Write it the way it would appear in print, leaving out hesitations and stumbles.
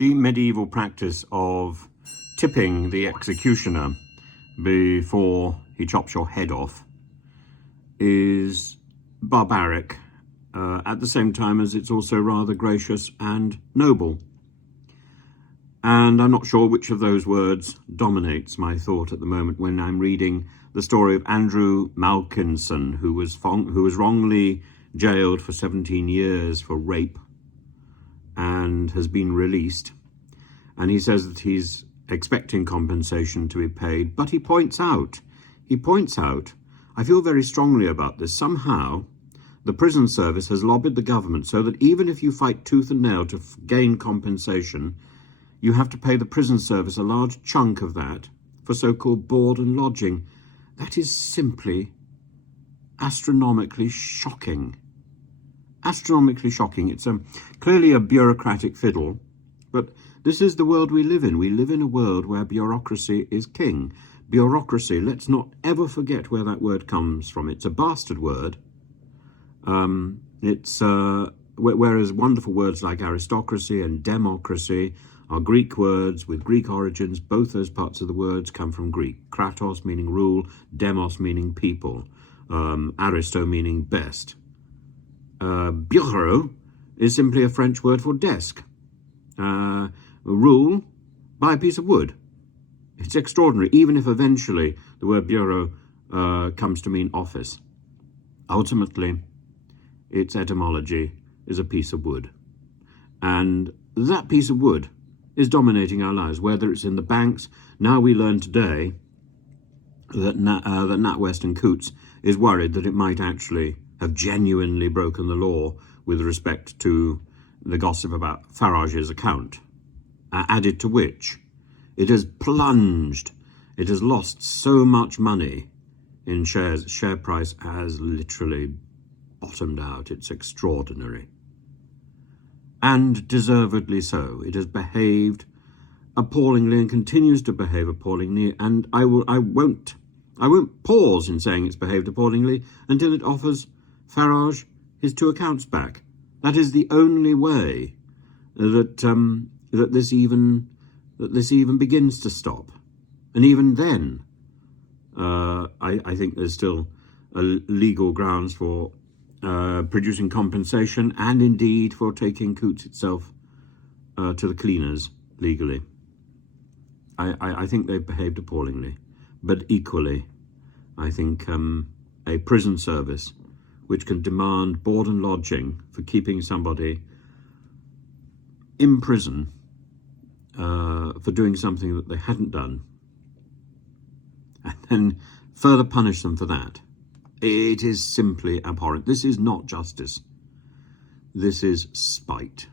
The medieval practice of tipping the executioner before he chops your head off is barbaric, at the same time as it's also rather gracious and noble. And I'm not sure which of those words dominates my thought at the moment when I'm reading the story of Andrew Malkinson, who was wrongly jailed for 17 years for rape and has been released. And he says that he's expecting compensation to be paid, but he points out, I feel very strongly about this, somehow the prison service has lobbied the government so that even if you fight tooth and nail to gain compensation, you have to pay the prison service a large chunk of that for so-called board and lodging. That is simply astronomically shocking. Astronomically shocking. It's clearly a bureaucratic fiddle, but this is the world we live in. We live in a world where bureaucracy is king. Bureaucracy, let's not ever forget where that word comes from. It's a bastard word. Whereas wonderful words like aristocracy and democracy are Greek words with Greek origins. Both those parts of the words come from Greek. Kratos meaning rule, demos meaning people, aristo meaning best. Bureau is simply a French word for desk. Rule by a piece of wood. It's extraordinary, even if eventually the word bureau comes to mean office. Ultimately, its etymology is a piece of wood. And that piece of wood is dominating our lives, whether it's in the banks. Now we learn today that NatWest and Coutts is worried that it might actually have genuinely broken the law with respect to the gossip about Farage's account, added to which it has plunged. It has lost so much money in shares. Share price has literally bottomed out. It's extraordinary. And deservedly so. It has behaved appallingly and continues to behave appallingly, and I won't pause in saying it's behaved appallingly until it offers Farage his 2 accounts back. That is the only way that this even begins to stop. And even then, I think there's still legal grounds for producing compensation, and indeed for taking Coutts itself to the cleaners legally. I think they've behaved appallingly, but equally, I think a prison service which can demand board and lodging for keeping somebody in prison for doing something that they hadn't done, and then further punish them for that. It is simply abhorrent. This is not justice. This is spite.